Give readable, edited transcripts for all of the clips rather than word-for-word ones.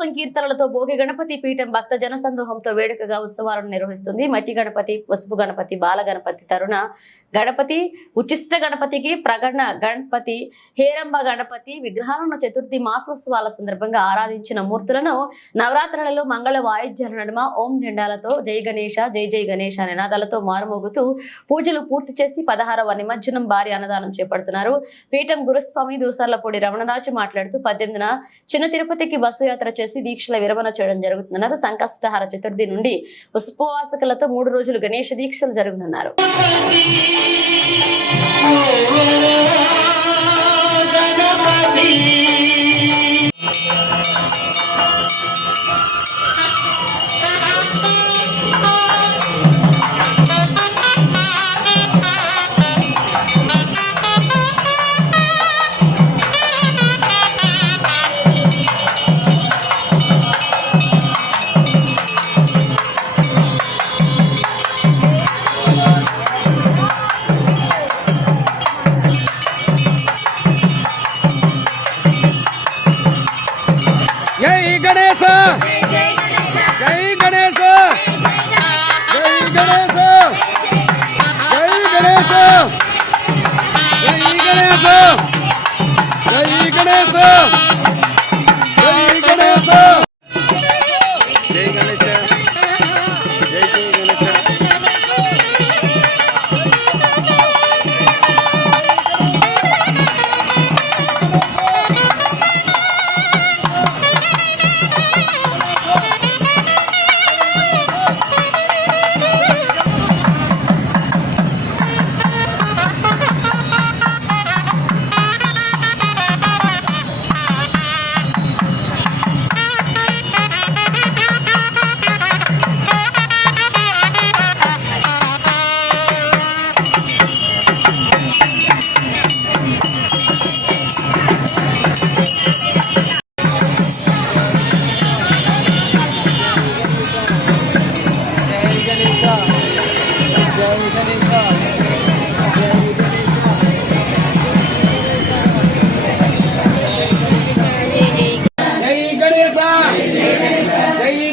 సంకీర్తనలతో భోగి గణపతి పీఠం భక్త జనసందోహంతో వేడుకగా ఉత్సవాలను నిర్వహిస్తుంది. మట్టి గణపతి, పసుపు గణపతి, బాల గణపతి, తరుణ గణపతి, ఉచిష్ట గణపతికి, ప్రగణ గణపతి, హేరంబ గణపతి విగ్రహాలను చతుర్థి మాసోత్సవాల సందర్భంగా ఆరాధించిన మూర్తులను నవరాత్రులలో మంగళ వాయిద్యాల నడుమ ఓం జెండాలతో జై గణేశ జై జై గణేశ నినాదాలతో మారుమోగుతూ పూజలు పూర్తి చేసి 16వ నిమజ్జనం భారీ అన్నదానం చేపడుతున్నారు. పీఠం గురుస్వామి దూసర్లపూడి రమణరాజు మాట్లాడుతూ 18న చిన్న తిరుపతికి బస్సు యాత్ర చేసి దీక్షల విరమణ చేయడం జరుగుతుందన్నారు. సంకష్టహార చతుర్థి నుండి ఉపవాసకులతో 3 రోజులు గణేష దీక్షలు జరుగుతున్నారు. गणेश जय गणेश जय गणेश जय गणेश जय गणेश जय गणेश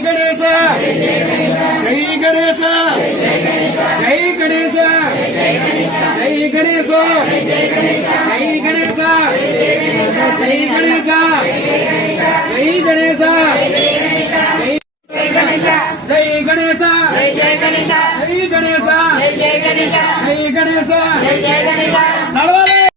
जय गणेश जय गणेश जय गणेश जय गणेश जय गणेश जय गणेश जय गणेश जय गणेश